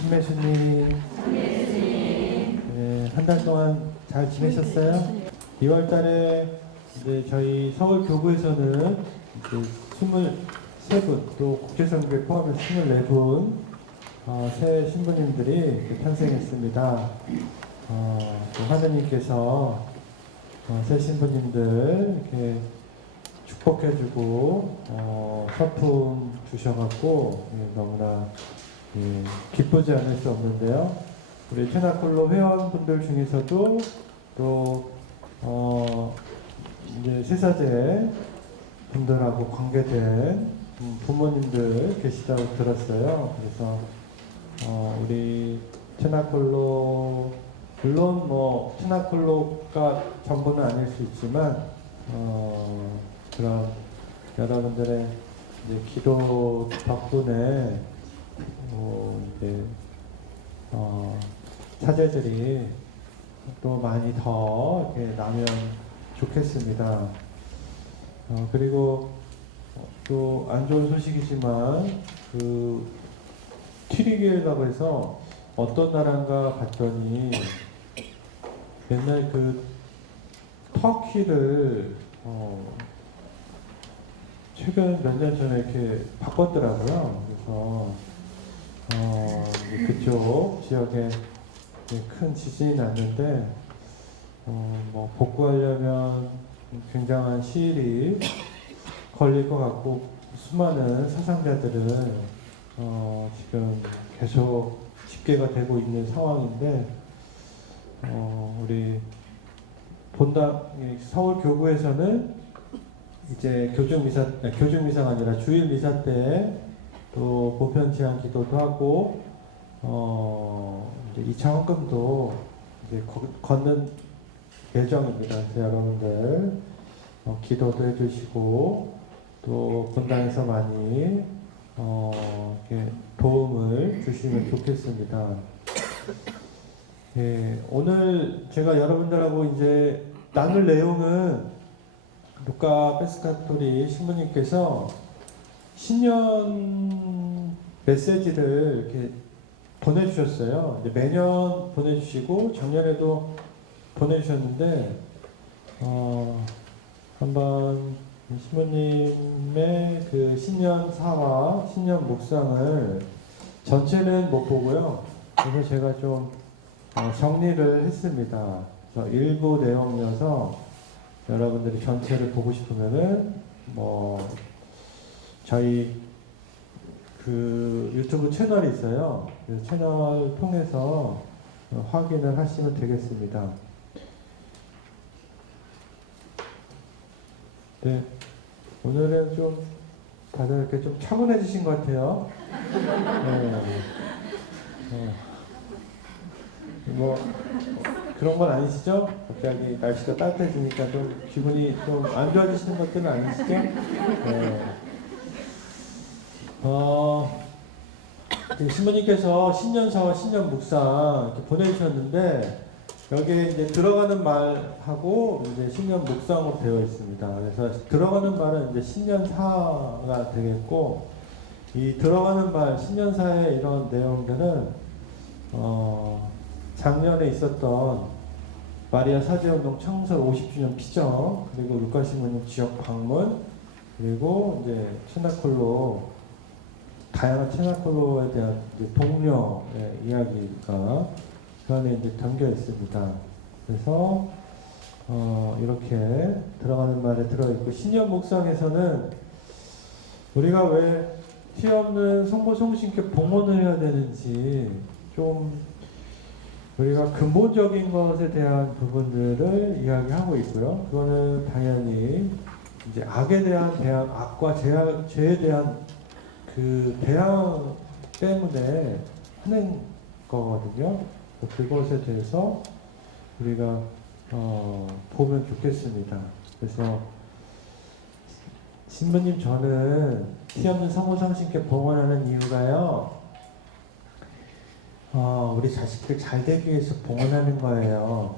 신매수님, 네, 한 달 동안 잘 지내셨어요? 2월 달에 이제 저희 서울 교구에서는 이제 23분, 또 국제선교회 포함해서 24분, 새 신부님들이 이렇게 탄생했습니다. 또 하느님께서 새 신부님들 이렇게 축복해주고 서품 주셔갖고 너무나 기쁘지 않을 수 없는데요. 우리 체나콜로 회원분들 중에서도 또 이제 세사제 분들하고 관계된 부모님들 계시다고 들었어요. 그래서 우리 체나콜로 물론 뭐 체나콜로가 전부는 아닐 수 있지만 그런 여러분들의 이제 기도 덕분에 이제 사제들이 또 많이 더 이렇게 나면 좋겠습니다. 그리고 또 안 좋은 소식이지만 그 튀리기라고 해서 어떤 나라인가 봤더니 옛날 그 터키를 최근 몇 년 전에 이렇게 바꿨더라고요. 그래서 그쪽 지역에 큰 지진이 났는데 뭐 복구하려면 굉장한 시일이 걸릴 것 같고 수많은 사상자들은 지금 계속 집계가 되고 있는 상황인데 우리 본당 서울 교구에서는 이제 교중미사가 아니라 주일미사 때 또 보편 제한 기도도 하고 이제 2차 헌금도 이제 걷는 예정입니다. 그래서 여러분들 기도도 해주시고 또 본당에서 많이 이렇게 도움을 주시면 좋겠습니다. 예, 오늘 제가 여러분들하고 이제 나눌 내용은 루카 페스카토리 신부님께서 신년 메시지를 이렇게 보내주셨어요. 이제 매년 보내주시고 작년에도 보내주셨는데 한번 신부님의 그 신년사와 신년 묵상을 전체는 못 보고요. 그래서 제가 좀 정리를 했습니다. 일부 내용이어서 여러분들이 전체를 보고 싶으면은 뭐 저희 그 유튜브 채널이 있어요. 그 채널 통해서 확인을 하시면 되겠습니다. 네, 오늘은 좀 다들 이렇게 좀 차분해지신 것 같아요. 뭐 그런 건 아니시죠? 갑자기 날씨가 따뜻해지니까 좀 기분이 좀 안 좋아지시는 것들은 아니시죠? 네. 신부님께서 신년사와 신년 묵상 이렇게 보내주셨는데 여기에 이제 들어가는 말하고 이제 신년 묵상으로 되어 있습니다. 그래서 들어가는 말은 이제 신년사가 되겠고 이 들어가는 말 신년사의 이런 내용들은 작년에 있었던 마리아 사제운동 창설 50주년 피정, 그리고 루카 신부님 지역 방문, 그리고 이제 체나콜로, 다양한 체나콜로에 대한 이제 동료의 이야기가 그 안에 이제 담겨 있습니다. 그래서 이렇게 들어가는 말에 들어있고, 신년 묵상에서는 우리가 왜 티 없는 성모 성신께 봉헌을 해야 되는지 좀 우리가 근본적인 것에 대한 부분들을 이야기하고 있고요. 그거는 당연히 이제 악에 대한 대항, 악과 죄에 대한 그 대항 때문에 하는 거거든요. 그것에 대해서 우리가 보면 좋겠습니다. 그래서 신부님, 저는 티 없는 성모 성신께 봉헌하는 이유가요, 우리 자식들 잘 되기 위해서 봉헌하는 거예요.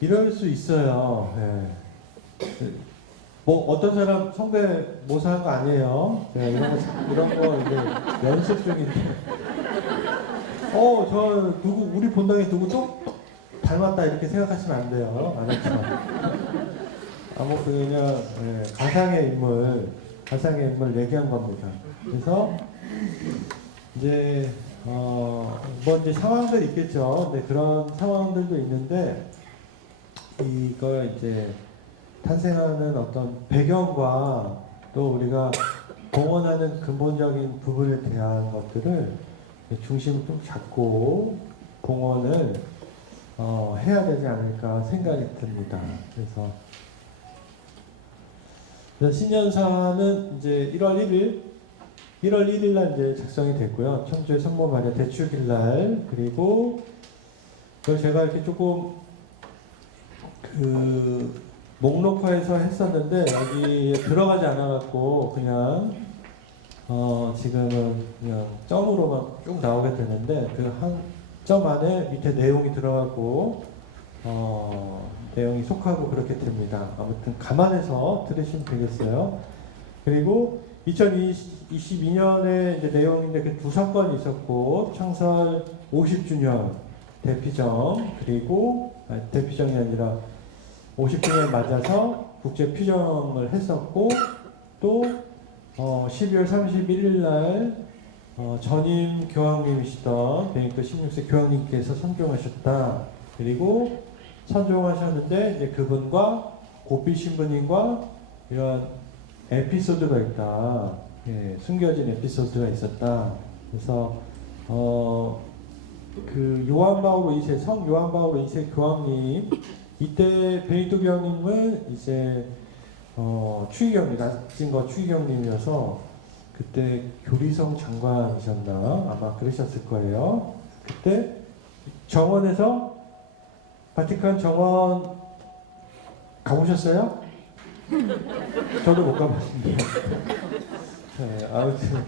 이럴 수 있어요. 네. 뭐 어떤 사람 성대 모사한 거 아니에요. 이런 거 이제 연습 중인데. 저 누구 우리 본당에 누구 또 닮았다 이렇게 생각하시면 안 돼요. 아니지만 그냥 가상의 인물 얘기한 겁니다. 그래서 이제 이제 상황들이 있겠죠. 근데 그런 상황들도 있는데 이걸 이제 탄생하는 어떤 배경과 또 우리가 공헌하는 근본적인 부분에 대한 것들을 중심을 좀 잡고 공헌을 해야 되지 않을까 생각이 듭니다. 그래서 신년사는 이제 1월 1일 날 이제 작성이 됐고요. 천주의 성모 마리아 대축일 날, 그리고 그걸 제가 이렇게 조금 목록화해서 했었는데 여기에 들어가지 않아갖고 그냥 지금은 그냥 점으로만 쭉 나오게 되는데 그 한 점 안에 밑에 내용이 들어가고 내용이 속하고 그렇게 됩니다. 아무튼 감안해서 들으시면 되겠어요. 그리고 2022년에 이제 내용인데 그 두 사건이 있었고 창설 50주년 대피정, 그리고 대피정이 아니라 50주년 맞아서 국제 피정을 했었고, 또 12월 31일 날 전임 교황님이시던 베네딕토 16세 교황님께서 선종하셨다. 그리고 선종하셨는데 이제 그분과 고필 신부님과 이런 에피소드가 있다. 숨겨진 에피소드가 있었다. 그래서 그 요한 바오로 2세, 성 요한 바오로 2세 교황님, 이때 베네딕토 교황님은 이제 추기경님, 나진거 추기경님이어서 그때 교리성 장관이셨나 아마 그러셨을 거예요. 그때 정원에서 바티칸 정원 가보셨어요? 저도 못 가봤는데. 네, 아무튼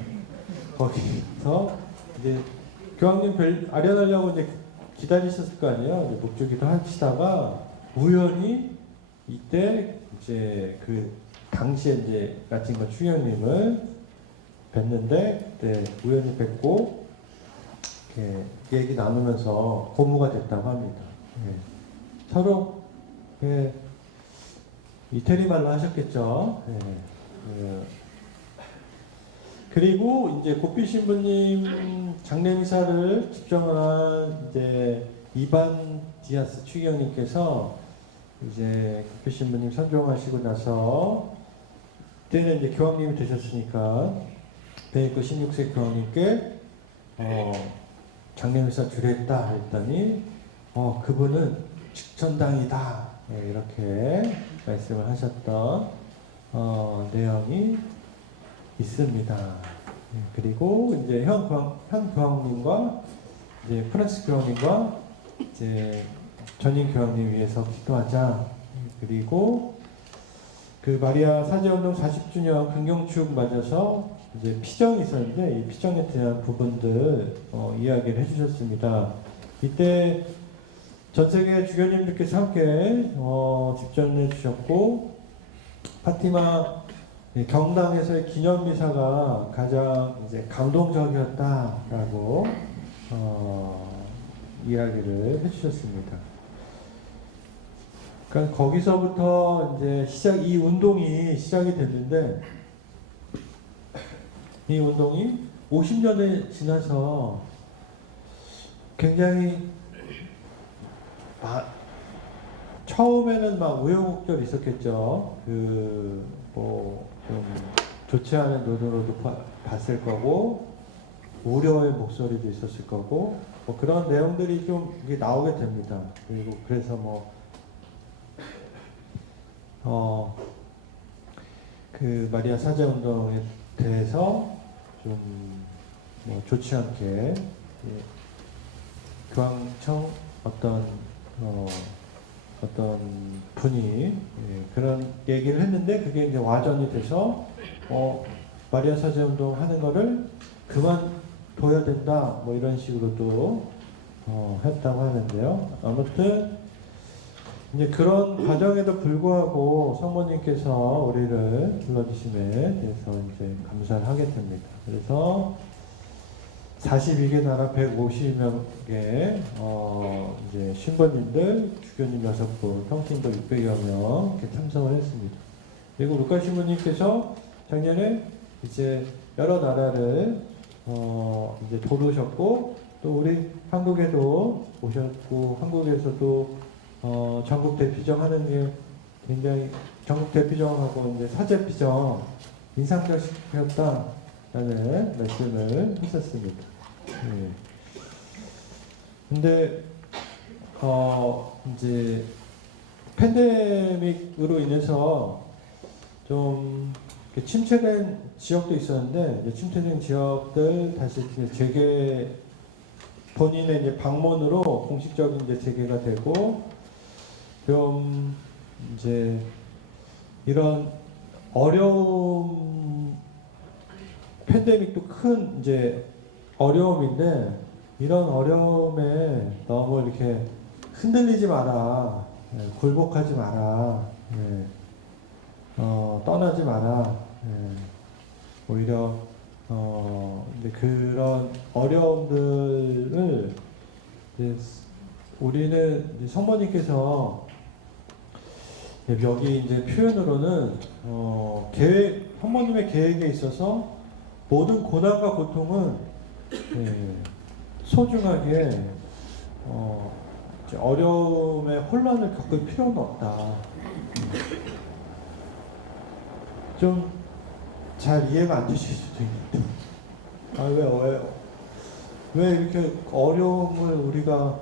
거기서 이제 교황님 아련하려고 이제 기다리셨을 거 아니에요. 이제 목주기도 하시다가 우연히 이때 이제 그 당시에 이제 나진거 추기경님을 뵀는데 그때 우연히 뵙고 이렇게 얘기 나누면서 고무가 됐다고 합니다. 서로 이태리 말로 하셨겠죠. 그리고 이제 고필 신부님 장례미사를 집정한 이제 이반 디아스 추기경님께서 이제 고필 신부님 선종하시고 나서 그때는 이제 교황님이 되셨으니까 베네딕토 16세 교황님께 장례미사 주례했다 했더니 그분은 직전당이다, 이렇게 말씀을 하셨던 내용이 있습니다. 그리고 이제 현 교황님과 이제 프란스 교황님과 이제 전임 교황님 위해서 기도하자. 그리고 그 마리아 사제운동 40주년 근경축 맞아서 이제 피정이 있었는데 이 피정에 대한 부분들 이야기를 해주셨습니다. 이때 전 세계 주교님들께서 함께 집전해 주셨고, 파티마 경당에서의 기념 미사가 가장 이제 감동적이었다라고 이야기를 해주셨습니다. 그러니까 거기서부터 이제 이 운동이 시작이 됐는데, 이 운동이 50년이 지나서 굉장히 처음에는 막 우여곡절이 있었겠죠. 좀 좋지 않은 눈으로도 봤을 거고, 우려의 목소리도 있었을 거고, 그런 내용들이 좀 이게 나오게 됩니다. 그리고 그래서 그 마리아 사제 운동에 대해서 좀 좋지 않게 교황청 어떤 분이 그런 얘기를 했는데, 그게 이제 와전이 돼서 마리아 사제 운동 하는 거를 그만둬야 된다, 이런 식으로도 했다고 하는데요. 아무튼 이제 그런 과정에도 불구하고 성모님께서 우리를 불러주심에 대해서 이제 감사를 하게 됩니다. 그래서 42개 나라 150명의 이제 신부님들, 주교님 6분, 평신도 600여 명 이렇게 참석을 했습니다. 그리고 루카 신부님께서 작년에 이제 여러 나라를 이제 도우셨고, 또 우리 한국에도 오셨고, 한국에서도 전국 대피정 하는 게 굉장히, 전국 대피정하고 이제 사제 피정 인상적이었다라는 말씀을 했었습니다. 네. 근데 이제 팬데믹으로 인해서 좀 침체된 지역도 있었는데, 이제 침체된 지역들 다시 이제 재개, 본인의 이제 방문으로 공식적인 이제 재개가 되고, 좀 이제 이런 어려움, 팬데믹도 큰 이제 어려움인데, 이런 어려움에 너무 이렇게 흔들리지 마라, 굴복하지 마라, 떠나지 마라. 오히려 이제 그런 어려움들을 이제 우리는 이제 성모님께서 여기 이제 표현으로는 성모님의 계획에 있어서 모든 고난과 고통은 소중하게 어려움의 혼란을 겪을 필요는 없다. 좀 잘 이해가 안 되실 수도 있는데, 왜 이렇게 어려움을 우리가,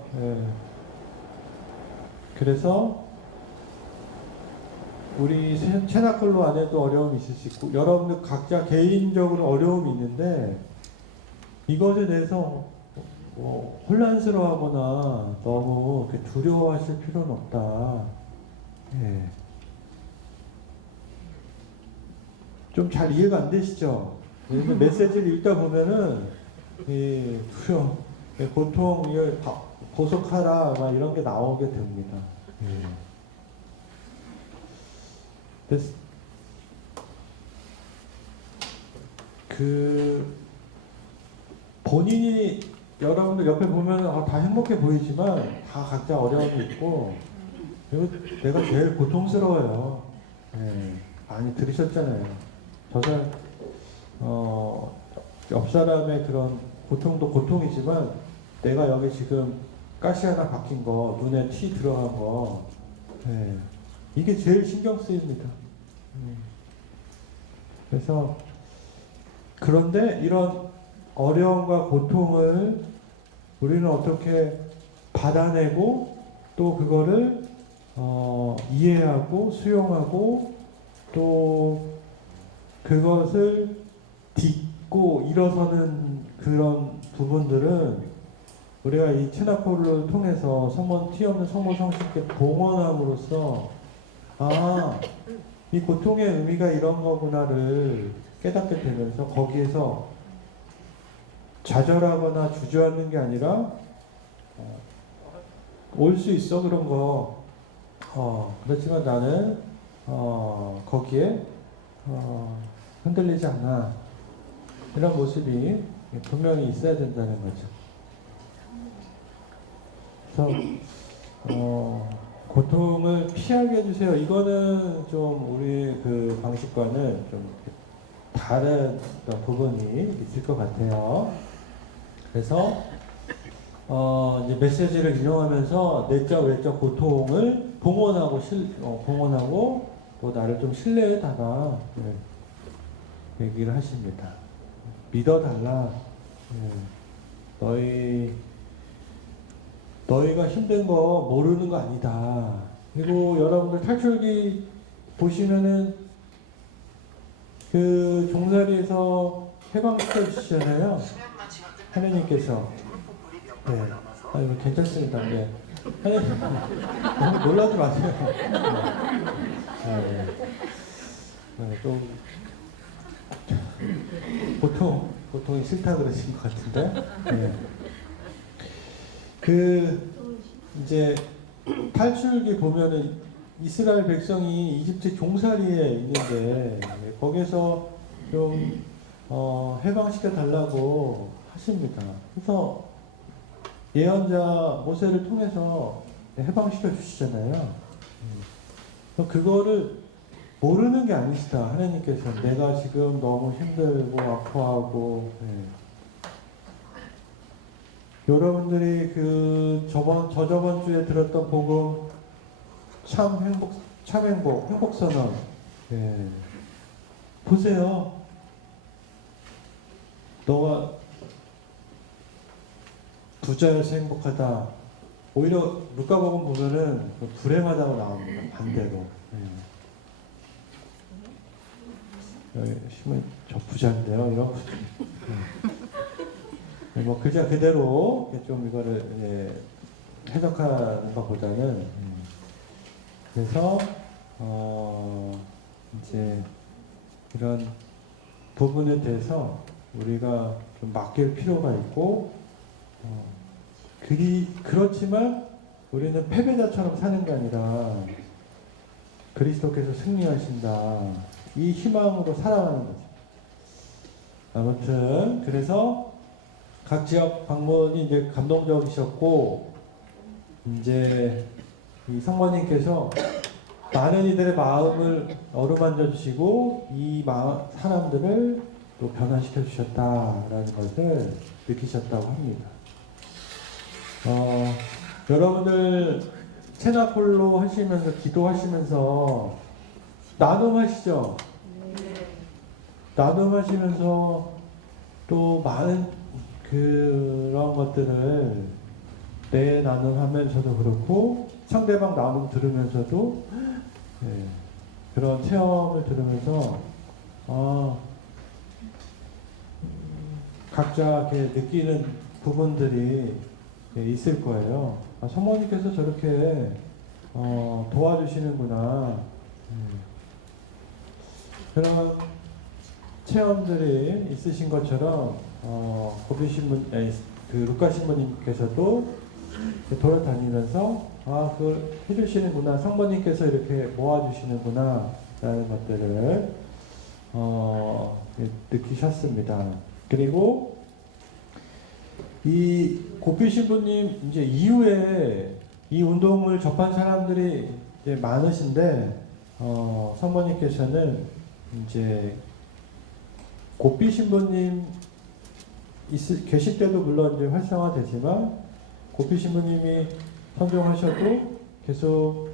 그래서 우리 체나콜로 안에도 어려움이 있을 수 있고, 여러분들 각자 개인적으로 어려움이 있는데, 이것에 대해서 혼란스러워하거나 너무 두려워하실 필요는 없다. 좀 잘 이해가 안 되시죠? 메시지를 읽다 보면은 두려움, 고통, 보속하라, 막 이런 게 나오게 됩니다. 본인이, 여러분들 옆에 보면 다 행복해 보이지만 다 각자 어려움이 있고, 그리고 내가 제일 고통스러워요. 많이 들으셨잖아요. 옆 사람의 그런 고통도 고통이지만, 내가 여기 지금 가시 하나 박힌 거, 눈에 티 들어간 거, 이게 제일 신경 쓰입니다. 그래서, 그런데 이런 어려움과 고통을 우리는 어떻게 받아내고, 또 그거를 이해하고 수용하고, 또 그것을 딛고 일어서는 그런 부분들은 우리가 이 체나콜을 통해서 티 없는 성모 성신께 봉헌함으로써, 이 고통의 의미가 이런 거구나를 깨닫게 되면서, 거기에서 좌절하거나 주저하는 게 아니라 올 수 있어, 그런 거. 그렇지만 나는 거기에 흔들리지 않아. 이런 모습이 분명히 있어야 된다는 거죠. 그래서 고통을 피하게 해주세요. 이거는 좀 우리 그 방식과는 좀 다른 부분이 있을 것 같아요. 그래서 이제 메시지를 인용하면서 내적 외적 고통을 봉헌하고 또 나를 좀 신뢰해달라, 얘기를 하십니다. 믿어달라. 너희가 힘든 거 모르는 거 아니다. 그리고 여러분들 탈출기 보시면은 그 종자리에서 해방시켜 주시잖아요. 하느님께서. 이거 괜찮습니다. 하느님, 너무 놀라지 마세요. 또 보통이 싫다 그러신 것 같은데. 이제 탈출기 보면은 이스라엘 백성이 이집트 종살이에 있는데, 거기서 좀 해방시켜 달라고 하십니다. 그래서 예언자 모세를 통해서 해방시켜 주시잖아요. 그거를 모르는 게 아니시다. 하나님께서 내가 지금 너무 힘들고 아파하고 여러분들이 그 저저번 주에 들었던 복음 참 행복, 행복선언 보세요. 너가 부자여서 행복하다. 오히려 루카복음 보면은 불행하다고 나옵니다. 반대로. 여기 심은 저 부자인데요. 이런 뭐 글자 그대로 좀 이거를 해석하는 것보다는 그래서 이제 이런 부분에 대해서 우리가 좀 맡길 필요가 있고 그렇지만 우리는 패배자처럼 사는 게 아니라 그리스도께서 승리하신다. 이 희망으로 살아가는 거죠. 아무튼 그래서 각 지역 방문이 이제 감동적이셨고 이제 이 성모님께서 많은 이들의 마음을 어루만져 주시고 이 사람들을 또 변화시켜 주셨다라는 것을 느끼셨다고 합니다. 여러분들 체나콜로 하시면서 기도하시면서 나눔하시죠? 나눔하시면서 또 많은 그런 것들을 내 나눔하면서도 그렇고 상대방 나눔 들으면서도 그런 체험을 들으면서 각자 이렇게 느끼는 부분들이 있을 거예요. 성모님께서 저렇게 도와주시는구나. 그런 체험들이 있으신 것처럼 고비 신부, 그 루카 신부님께서도 돌아다니면서 그걸 해주시는구나, 성모님께서 이렇게 모아주시는구나 라는 것들을 느끼셨습니다. 그리고 이 고비 신부님 이제 이후에 이 운동을 접한 사람들이 이제 많으신데 성모님께서는 이제 고비 신부님 계실 때도 물론 이제 활성화되지만 고비 신부님이 선종하셔도 계속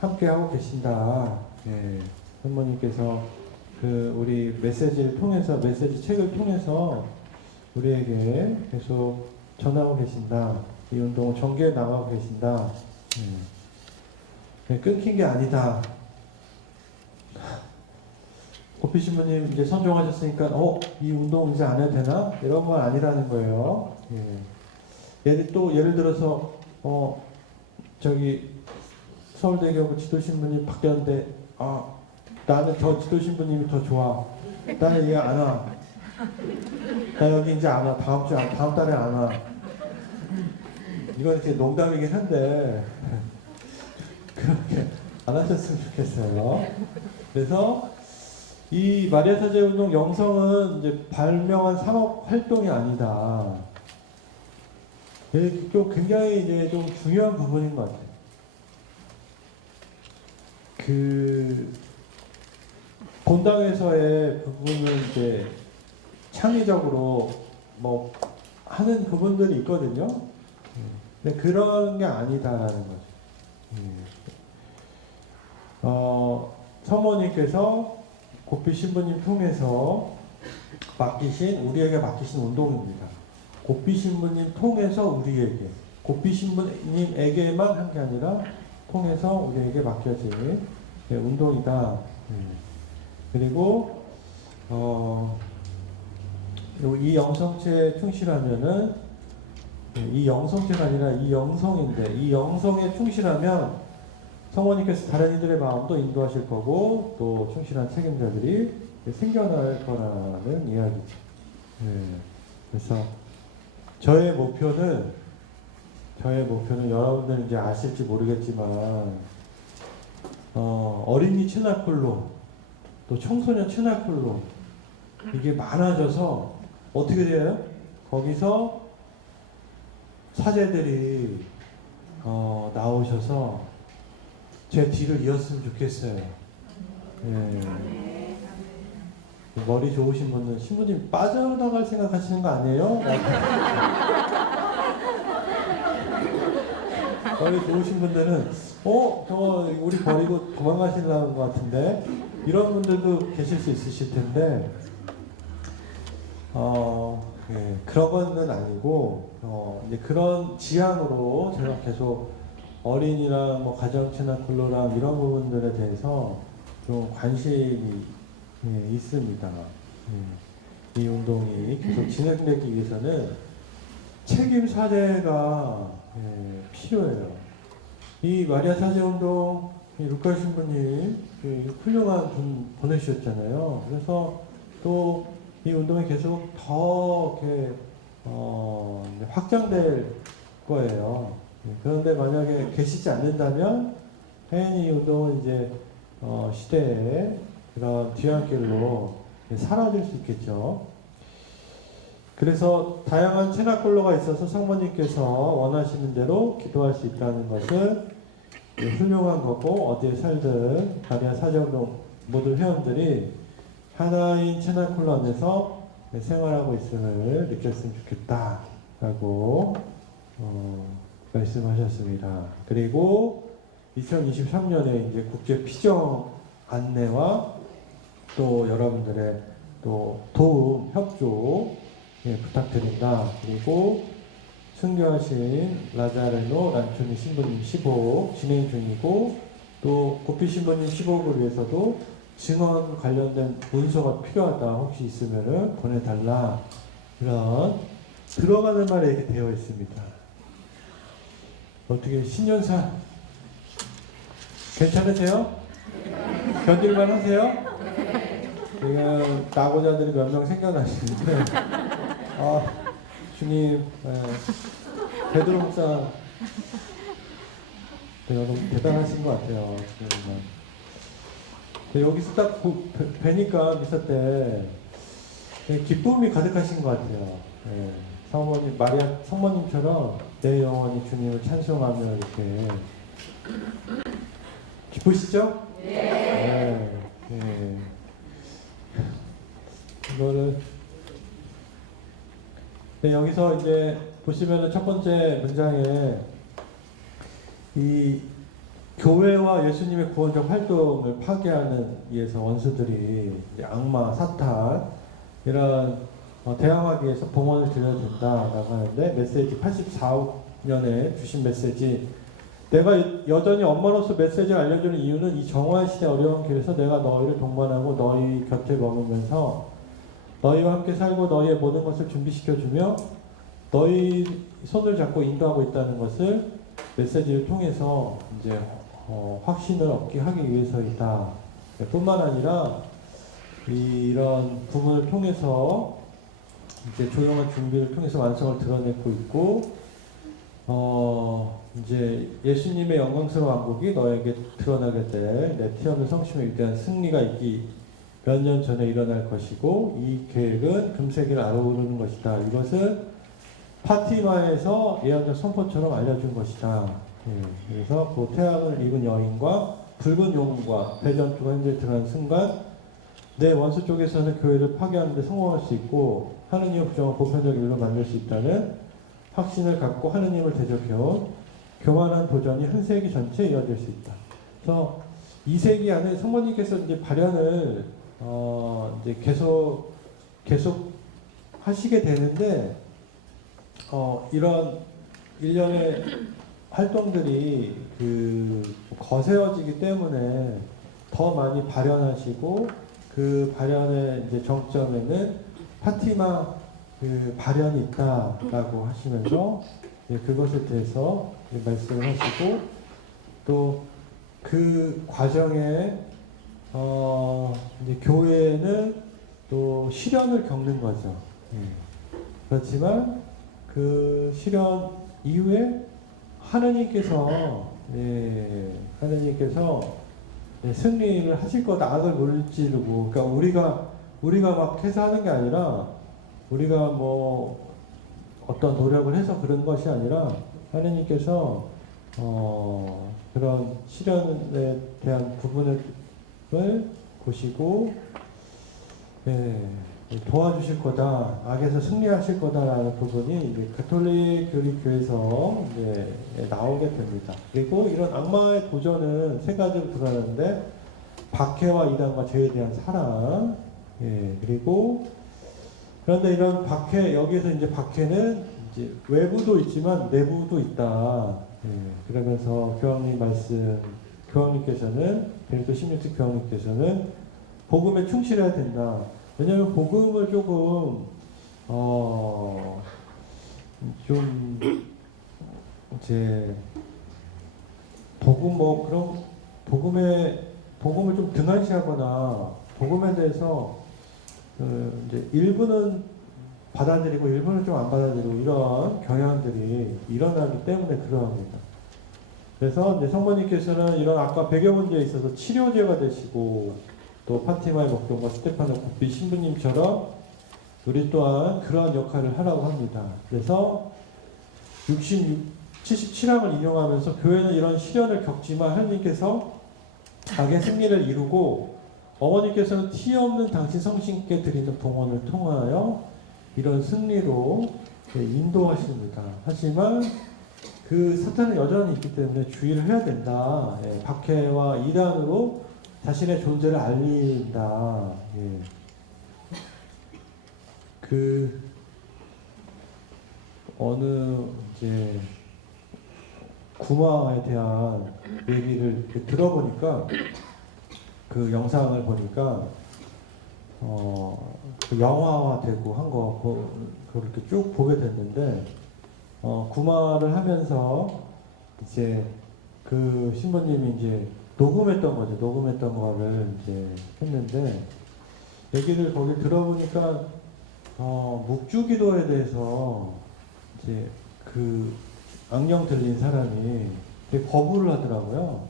함께 하고 계신다. 성모님께서 그 우리 메시지를 통해서 메시지 책을 통해서 우리에게 계속 전하고 계신다. 이 운동을 전개해 나가고 계신다. 끊긴 게 아니다. 고피 신부님 이제 선종하셨으니까 이 운동 이제 안 해도 되나? 이런 건 아니라는 거예요. 예를 들어서 저기 서울대교구 지도신부님 바뀌었는데 나는 저 지도신부님이 더 좋아. 나는 여기 안 와. 나 여기 이제 안 와. 다음 달에 안 와. 이건 이제 농담이긴 한데 그렇게 안 하셨으면 좋겠어요. 그래서 이 마리아 사제 운동 영성은 이제 발명한 산업 활동이 아니다. 좀 굉장히 이제 좀 중요한 부분인 것 같아요. 그 본당에서의 부분은 이제 창의적으로 뭐 하는 부분들이 있거든요. 근데 그런 게 아니다라는 거죠. 성모님께서 고피 신부님 통해서 우리에게 맡기신 운동입니다. 고피 신부님 통해서 우리에게, 고피 신부님에게만 한 게 아니라 통해서 우리에게 맡겨진 운동이다. 그리고 이 영성체에 충실하면은 이 영성체가 아니라 이 영성인데 이 영성에 충실하면 성모님께서 다른 이들의 마음도 인도하실 거고 또 충실한 책임자들이 생겨날 거라는 이야기죠. 그래서 저의 목표는 여러분들은 이제 아실지 모르겠지만 어린이 체나콜로 또 청소년 체나콜로 이게 많아져서 어떻게 돼요? 거기서 사제들이 나오셔서 제 뒤를 이었으면 좋겠어요. 예. 머리 좋으신 분은 신부님 빠져나갈 생각하시는 거 아니에요? 머리 좋으신 분들은 저거 우리 버리고 도망가시려는 것 같은데 이런 분들도 계실 수 있으실 텐데 예, 그런 거는 아니고 이제 그런 지향으로 제가 계속 어린이랑 뭐 가정체나 근로랑 이런 부분들에 대해서 좀 관심이 있습니다. 이 운동이 계속 진행되기 위해서는 책임 사제가 필요해요. 이 마리아 사제 운동 루카 신부님 훌륭한 분 보내주셨잖아요. 그래서 또 이 운동이 계속 더 이렇게 확장될 거예요. 그런데 만약에 계시지 않는다면 당연히 이 운동은 이제 시대의 그런 뒤안길로 사라질 수 있겠죠. 그래서 다양한 체납골로가 있어서 성모님께서 원하시는 대로 기도할 수 있다는 것은 훌륭한 거고 어디에 살든 마리아 사제운동 모든 회원들이 하나인 체납골로 안에서 생활하고 있음을 느꼈으면 좋겠다라고 말씀하셨습니다. 그리고 2023년에 이제 국제 피정 안내와 또 여러분들의 또 도움, 협조 부탁드린다. 그리고 순교하신 라자레노 란초니 신부님 15억 진행 중이고 또 고피 신부님 15억을 위해서도 증언 관련된 문서가 필요하다. 혹시 있으면 보내달라. 이런 들어가는 말에 이렇게 되어 있습니다. 어떻게 신년사 괜찮으세요? 견딜만 하세요? 지금 낙오자들이 몇 명 생겨나시는데 주님 베드로 목사 너무 대단하신 것 같아요. 여기서 딱 뵈니까 미사 때 기쁨이 가득하신 것 같아요. 성모님 마리아 성모님처럼 내 영혼이 주님을 찬송하며 이렇게 기쁘시죠? 네. 이거를 여기서 이제 보시면은 첫 번째 문장에 이 교회와 예수님의 구원적 활동을 파괴하는 위해서 원수들이 악마, 사탄 이런 대항하기 위해서 봉헌을 드려야 된다라고 하는데 메시지 84년에 주신 메시지 내가 여전히 엄마로서 메시지를 알려주는 이유는 이 정화의 시대 어려운 길에서 내가 너희를 동반하고 너희 곁에 머물면서 너희와 함께 살고 너희의 모든 것을 준비시켜주며 너희 손을 잡고 인도하고 있다는 것을 메시지를 통해서 이제 확신을 얻게 하기 위해서이다. 뿐만 아니라 이런 부분을 통해서 이제 조용한 준비를 통해서 완성을 드러내고 있고 이제 예수님의 영광스러운 왕국이 너에게 드러나게 될 내 티없는 성심에 위대한 승리가 있기 몇 년 전에 일어날 것이고 이 계획은 금세기를 알아오르는 것이다. 이것은 파티마에서 예언적 선포처럼 알려준 것이다. 그래서 그 태양을 입은 여인과 붉은 용과 대전투가 현재 들어간 순간 내 원수 쪽에서는 교회를 파괴하는 데 성공할 수 있고 하느님의 부정을 보편적 일로 만들 수 있다는 확신을 갖고 하느님을 대적해온 교만한 도전이 한 세기 전체에 이어질 수 있다. 그래서 이 세기 안에 성모님께서 이제 발현을 이제 계속 하시게 되는데 이런 일련의 활동들이 거세어지기 때문에 더 많이 발현하시고 그 발현의 이제 정점에는 파티마 발현이 있다라고 하시면서 그것에 대해서 말씀을 하시고 또 그 과정에 이제 교회는 또 시련을 겪는 거죠. 그렇지만 그 시련 이후에 하느님께서 승리를 하실 거다. 악을 물지르고 그러니까 우리가 막 해서 하는 게 아니라 우리가 뭐 어떤 노력을 해서 그런 것이 아니라 하느님께서 그런 시련에 대한 부분을 보시고 예, 도와주실 거다, 악에서 승리하실 거다라는 부분이 이제 가톨릭 교리교에서 이제 나오게 됩니다. 그리고 이런 악마의 도전은 세 가지로 드러나는데 박해와 이단과 죄에 대한 사랑, 예, 그리고 그런데 이런 박해, 여기에서 이제 박해는 이제 외부도 있지만 내부도 있다. 예, 그러면서 교황님께서는 베네딕토 16세 교황님께서는 복음에 충실해야 된다. 왜냐하면 복음을 조금 좀 이제 그런 복음을 좀 등한시하거나 복음에 대해서 이제 일부는 받아들이고 일부는 좀 안 받아들이고 이런 경향들이 일어나기 때문에 그러합니다. 그래서 이제 성모님께서는 이런 아까 배경 문제에 있어서 치료제가 되시고 또 파티마의 목동과 스테파노 국비 신부님처럼 우리 또한 그러한 역할을 하라고 합니다. 그래서 77항을 인용하면서 교회는 이런 시련을 겪지만 하나님께서 악의 승리를 이루고 어머니께서는 티 없는 당신 성신께 드리는 봉헌을 통하여 이런 승리로 인도하십니다. 하지만 그 사탄은 여전히 있기 때문에 주의를 해야 된다. 예, 박해와 이단으로 자신의 존재를 알린다. 예. 어느 이제 구마에 대한 얘기를 들어보니까 그 영상을 보니까 그 영화화되고 한 거 그렇게 쭉 보게 됐는데 구마를 하면서 이제 그 신부님이 이제 녹음했던 거를 이제 했는데 얘기를 거기 들어보니까 묵주기도에 대해서 이제 그 악령 들린 사람이 되게 거부를 하더라고요.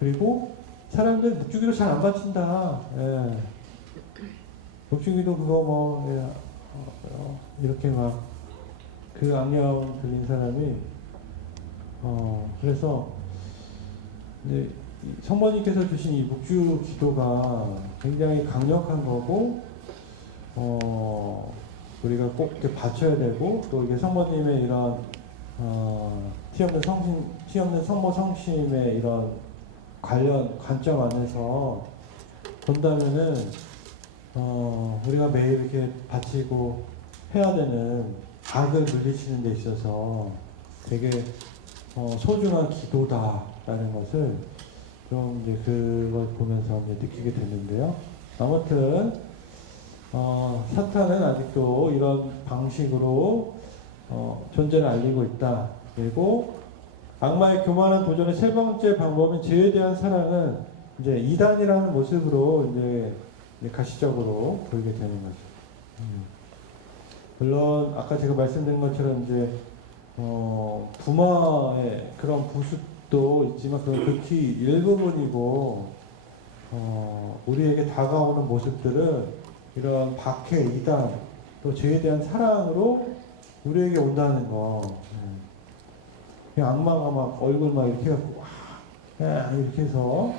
그리고 사람들 묵주기도 잘 안 바친다. 예. 묵주기도 그거 이렇게 막 그 악령 들린 사람이 그래서 이제 성모님께서 주신 이 묵주 기도가 굉장히 강력한 거고 우리가 꼭 이렇게 바쳐야 되고 또 이게 성모님의 이런 티 없는 성모 성심의 이런 관점 안에서 본다면은 우리가 매일 이렇게 바치고 해야 되는 악을 물리치는 데 있어서 되게 소중한 기도다라는 것을 좀 이제 그걸 보면서 이제 느끼게 됐는데요. 아무튼 사탄은 아직도 이런 방식으로 존재를 알리고 있다. 그리고 악마의 교만한 도전의 세 번째 방법은 죄에 대한 사랑은 이제 이단이라는 모습으로 이제 가시적으로 보이게 되는 거죠. 물론 아까 제가 말씀드린 것처럼 이제 부마의 그런 부습도 있지만 그건 극히 일부분이고 우리에게 다가오는 모습들은 이런 박해, 이단, 또 죄에 대한 사랑으로 우리에게 온다는 거. 그냥 악마가 막 얼굴 막 이렇게 해갖고 와 이렇게 해서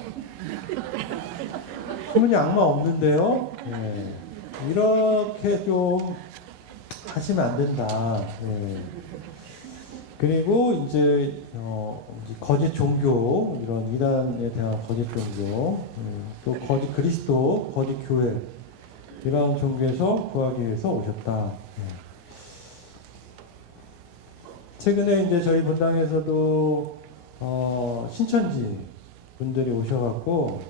그분이 악마 없는데요. 네. 이렇게 좀 하시면 안 된다. 네. 그리고 이제 거짓 종교, 이런 이단에 대한 거짓 종교, 또 거짓 그리스도, 거짓 교회 이런 종교에서 구하기 위해서 오셨다. 최근에 이제 저희 본당에서도 신천지 분들이 오셔갖고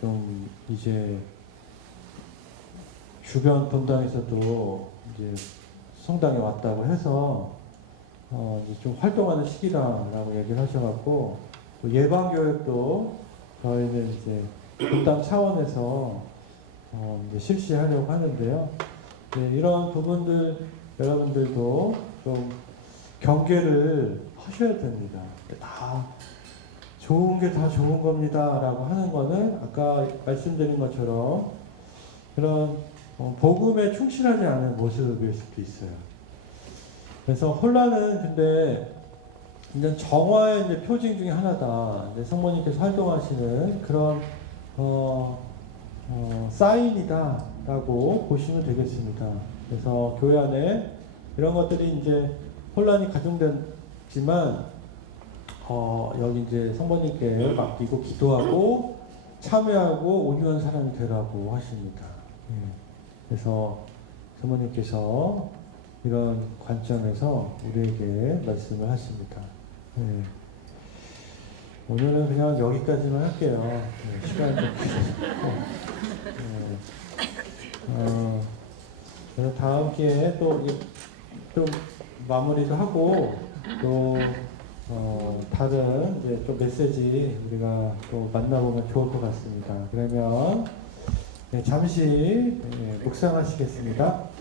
좀 이제 주변 본당에서도 이제 성당에 왔다고 해서 이제 좀 활동하는 시기다라고 얘기를 하셔갖고 또 예방교육도 저희는 이제 본당 차원에서 이제 실시하려고 하는데요. 네, 이런 부분들 여러분들도 좀 경계를 하셔야 됩니다. 다 좋은 게 다 좋은 겁니다 라고 하는 거는 아까 말씀드린 것처럼 그런 복음에 충실하지 않은 모습일 수도 있어요. 그래서 혼란은 근데 이제 정화의 이제 표징 중에 하나다. 이제 성모님께서 활동하시는 그런 사인이다라고 보시면 되겠습니다. 그래서 교회 안에 이런 것들이 이제 혼란이 가중됐지만 여기 이제 성모님께 맡기고 기도하고 참여하고 온유한 사람이 되라고 하십니다. 예. 그래서 성모님께서 이런 관점에서 우리에게 말씀을 하십니다. 예. 오늘은 그냥 여기까지만 할게요. 네, 시간이 좀 길어서. 그래서 다음 기회에 또 좀 마무리도 하고 또 다른 이제 또 메시지 우리가 또 만나보면 좋을 것 같습니다. 그러면 네, 잠시 묵상하시겠습니다.